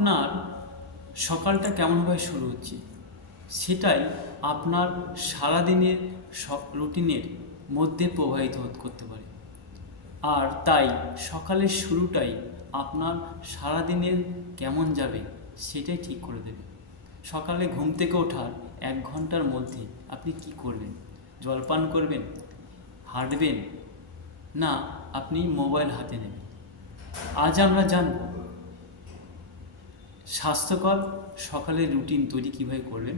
আপনার সকালটা কেমনভাবে শুরু হচ্ছে সেটাই আপনার সারাদিনের রুটিনের মধ্যে প্রবাহিত করতে পারে। আর তাই সকালের শুরুটাই আপনার সারাদিনের কেমন যাবে সেটাই ঠিক করে দেবে। সকালে ঘুম থেকে ওঠার 1 ঘন্টার মধ্যে আপনি কি করবেন? জলপান করবেন, হাঁটবেন, না আপনি মোবাইল হাতে নেবেন? আজ আমরা জানব স্বাস্থ্যকর সকালের রুটিন তৈরি কীভাবে করবেন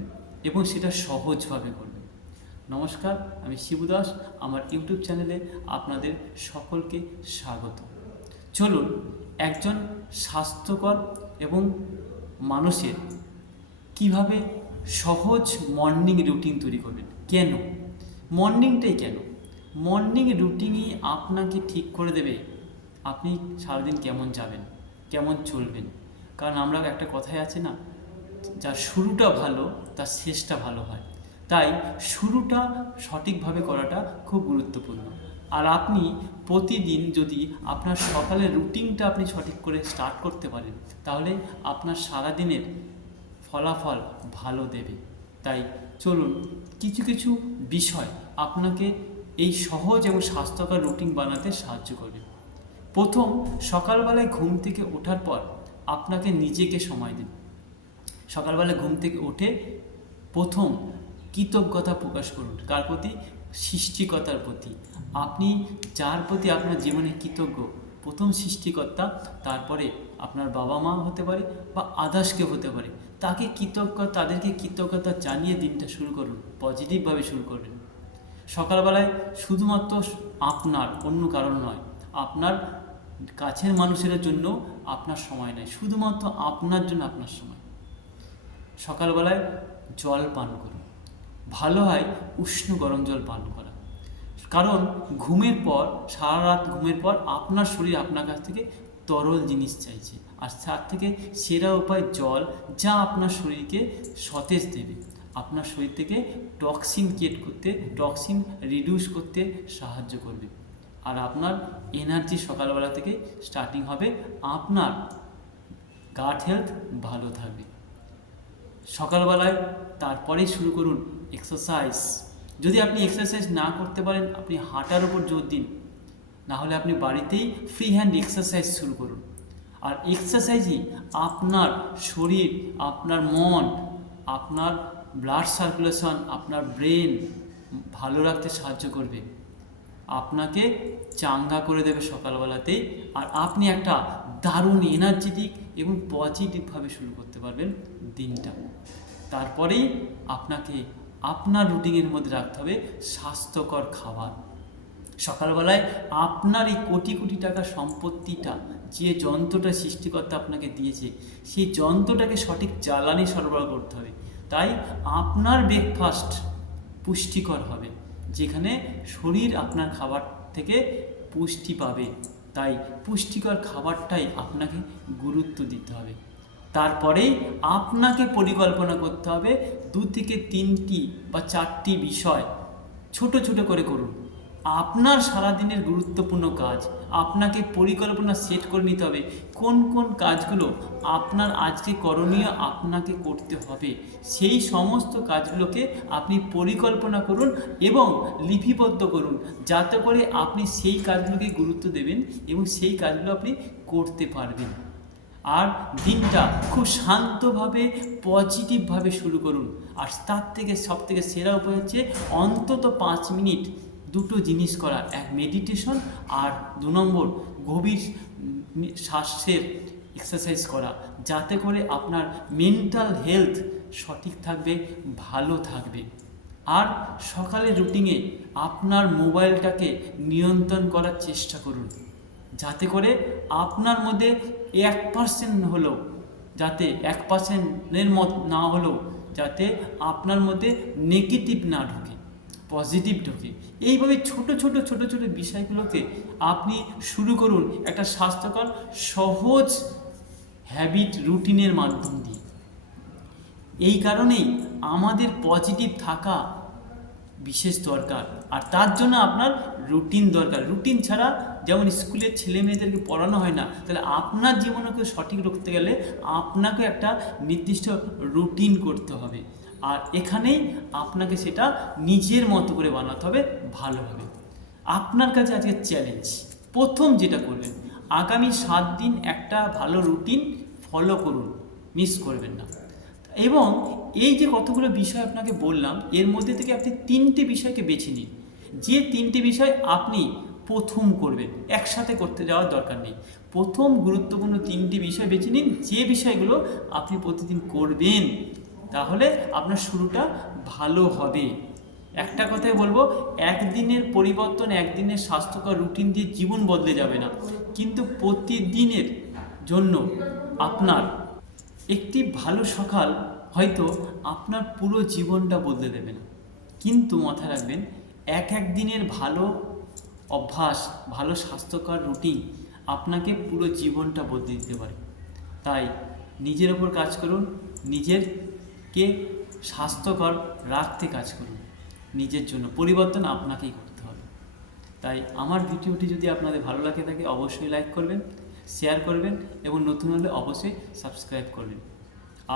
এবং সেটা সহজভাবে করবেন। নমস্কার, আমি শিবু দাস। আমার ইউটিউব চ্যানেলে আপনাদের সকলকে স্বাগত। চলুন একজন স্বাস্থ্যকর এবং মানুষের কিভাবে সহজ মর্নিং রুটিন তৈরি করবেন। কেন মর্নিংটাই, কেন মর্নিং রুটিনই আপনাকে ঠিক করে দেবে আপনি সারাদিন কেমন যাবেন, কেমন চলবেন। কারণ আমরা একটা কথাই আছে না, যার শুরুটা ভালো তার শেষটা ভালো হয়। তাই শুরুটা সঠিকভাবে করাটা খুব গুরুত্বপূর্ণ। আর আপনি প্রতিদিন যদি আপনার সকালের রুটিনটা আপনি সঠিক করে স্টার্ট করতে পারেন, তাহলে আপনার সারাদিনের ফলাফল ভালো দেবে। তাই চলুন কিছু কিছু বিষয় আপনাকে এই সহজ এবং স্বাস্থ্যকর রুটিন বানাতে সাহায্য করবে। প্রথম, সকালবেলায় ঘুম থেকে ওঠার পর আপনাকে নিজেকে সময় দিন। সকালবেলা ঘুম থেকে উঠে প্রথম কৃতজ্ঞতা প্রকাশ করুন। কার প্রতি? সৃষ্টিকর্তার প্রতি। আপনি যার প্রতি আপনার জীবনে কৃতজ্ঞ, প্রথম সৃষ্টিকর্তা, তারপরে আপনার বাবা মা হতে পারে বা আদার্সকে হতে পারে, তাদেরকে কৃতজ্ঞতা জানিয়ে দিনটা শুরু করুন, পজিটিভভাবে শুরু করবেন। সকালবেলায় শুধুমাত্র আপনার, অন্য কারণ নয়, আপনার কাছের মানুষের জন্য আপনার সময় নেই, শুধুমাত্র আপনার জন্য আপনার সময়। সকালবেলায় জল পান করুন। ভালো হয় উষ্ণ গরম জল পান করা, কারণ ঘুমের পর, সারা রাত ঘুমের পর আপনার শরীর আপনার কাছ থেকে তরল জিনিস চাইছে। আর তার থেকে সেরা উপায় জল, যা আপনার শরীরকে সতেজ দেবে, আপনার শরীর থেকে টক্সিন রিডিউস করতে সাহায্য করবে। আর আপনার এনার্জি সকালবেলা থেকে স্টার্টিং হবে, আপনার গাট হেলথ ভালো থাকবে। সকালবেলায় তারপরেই শুরু করুন এক্সারসাইজ। যদি আপনি এক্সারসাইজ না করতে পারেন, আপনি হাঁটার উপর জোর দিন, না হলে আপনি বাড়িতেই ফ্রি হ্যান্ড এক্সারসাইজ শুরু করুন। আর এক্সারসাইজই আপনার শরীর, আপনার মন, আপনার ব্লাড সার্কুলেশন, আপনার ব্রেন ভালো রাখতে সাহায্য করবে, আপনাকে চাঙ্গা করে দেবে সকালবেলাতেই। আর আপনি একটা দারুণ এনার্জেটিক এবং পজিটিভভাবে শুরু করতে পারবেন দিনটা। তারপরেই আপনাকে আপনার রুটিনের মধ্যে রাখতে হবে স্বাস্থ্যকর খাবার। সকালবেলায় আপনার এই কোটি কোটি টাকা সম্পত্তিটা, যে যন্ত্রটা সৃষ্টিকর্তা আপনাকে দিয়েছে, সেই যন্ত্রটাকে সঠিক জ্বালানি সরবরাহ করতে হবে। তাই আপনার ব্রেকফাস্ট পুষ্টিকর হবে, যেখানে শরীর আপনার খাবার থেকে পুষ্টি পাবে। তাই পুষ্টিকর খাবারটাই আপনাকে গুরুত্ব দিতে হবে। তারপরেই আপনাকে পরিকল্পনা করতে হবে 2 থেকে 3টি বা 4টি বিষয় ছোট ছোট করে করুন। আপনার সারাদিনের গুরুত্বপূর্ণ কাজ আপনাকে পরিকল্পনা সেট করে নিতে হবে, কোন কোন কাজগুলো আপনার আজকে করণীয় আপনাকে করতে হবে। সেই সমস্ত কাজগুলোকে আপনি পরিকল্পনা করুন এবং লিপিবদ্ধ করুন, যাতে করে আপনি সেই কাজগুলোকে গুরুত্ব দেবেন এবং সেই কাজগুলো আপনি করতে পারবেন। আর দিনটা খুব শান্তভাবে, পজিটিভভাবে শুরু করুন। আর তার থেকে সবথেকে সেরা উপায় হচ্ছে অন্তত 5 মিনিট দুটো জিনিস করা, এক মেডিটেশন, আর 2 নম্বর গভীর শ্বাসের এক্সারসাইজ করা, যাতে করে আপনার মেন্টাল হেলথ সঠিক থাকবে, ভালো থাকবে। আর সকালের রুটিনে আপনার মোবাইলটাকে নিয়ন্ত্রণ করার চেষ্টা করুন, যাতে করে আপনার মধ্যে 1% হলেও, যাতে 1%-এর মত না হলেও, যাতে আপনার মধ্যে নেগেটিভ না ঢোকে, পজিটিভ ঢোকে। এইভাবে ছোট ছোট বিষয়গুলোকে আপনি শুরু করুন একটা স্বাস্থ্যকর সহজ হ্যাবিট রুটিনের মাধ্যম দিয়ে। এই কারণেই আমাদের পজিটিভ থাকা বিশেষ দরকার। আর তার জন্য আপনার রুটিন দরকার। রুটিন ছাড়া যেমন স্কুলের ছেলে মেয়েদেরকে পড়ানো হয় না, তাহলে আপনার জীবনকে সঠিক রাখতে গেলে আপনাকে একটা নির্দিষ্ট রুটিন করতে হবে। আর এখানেই আপনাকে সেটা নিজের মতো করে বানাতে হবে ভালোভাবে। আপনার কাছে আজকে চ্যালেঞ্জ, প্রথম যেটা করবেন, আগামী 7 দিন একটা ভালো রুটিন ফলো করুন, মিস করবেন না। এবং এই যে কতগুলো বিষয় আপনাকে বললাম, এর মধ্যে থেকে আপনি 3টে বিষয়কে বেছে নিন, যে 3টে বিষয় আপনি প্রথম করবেন। একসাথে করতে যাওয়ার দরকার নেই। প্রথম গুরুত্বপূর্ণ 3টে বিষয় বেছে নিন, যে বিষয়গুলো আপনি প্রতিদিন করবেন, তাহলে আপনার শুরুটা ভালো হবে। একটা কথাই বলবো, একদিনের পরিবর্তন, একদিনের স্বাস্থ্যকর রুটিন দিয়ে জীবন বদলে যাবে না, কিন্তু প্রতিদিনের জন্য আপনার একটি ভালো সকাল হয়তো আপনার পুরো জীবনটা বদলে দেবে না। কিন্তু মাথায় রাখবেন, এক দিনের ভালো অভ্যাস, ভালো স্বাস্থ্যকর রুটিন আপনাকে পুরো জীবনটা বদলে দিতে পারে। তাই নিজের ওপর কাজ করুন, নিজেরকে স্বাস্থ্যকর রাখতে কাজ করুন। নিজের জন্য পরিবর্তন আপনাকেই করতে হবে। তাই আমার ভিডিওটি যদি আপনাদের ভালো লাগে থাকে, অবশ্যই লাইক করবেন, শেয়ার করবেন এবং নতুন হলে অবশ্যই সাবস্ক্রাইব করবেন।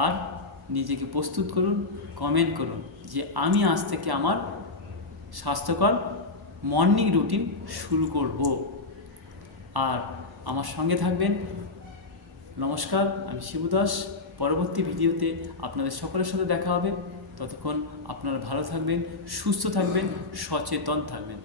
আর নিজেকে প্রস্তুত করুন, কমেন্ট করুন যে আমি আজ থেকে আমার স্বাস্থ্যকর মর্নিং রুটিন শুরু করব। আর আমার সঙ্গে থাকবেন। নমস্কার, আমি শিবু দাস। পরবর্তী ভিডিওতে আপনাদের সকলের সাথে দেখা হবে। ততক্ষণ আপনারা ভালো থাকবেন, সুস্থ থাকবেন, সচেতন থাকবেন।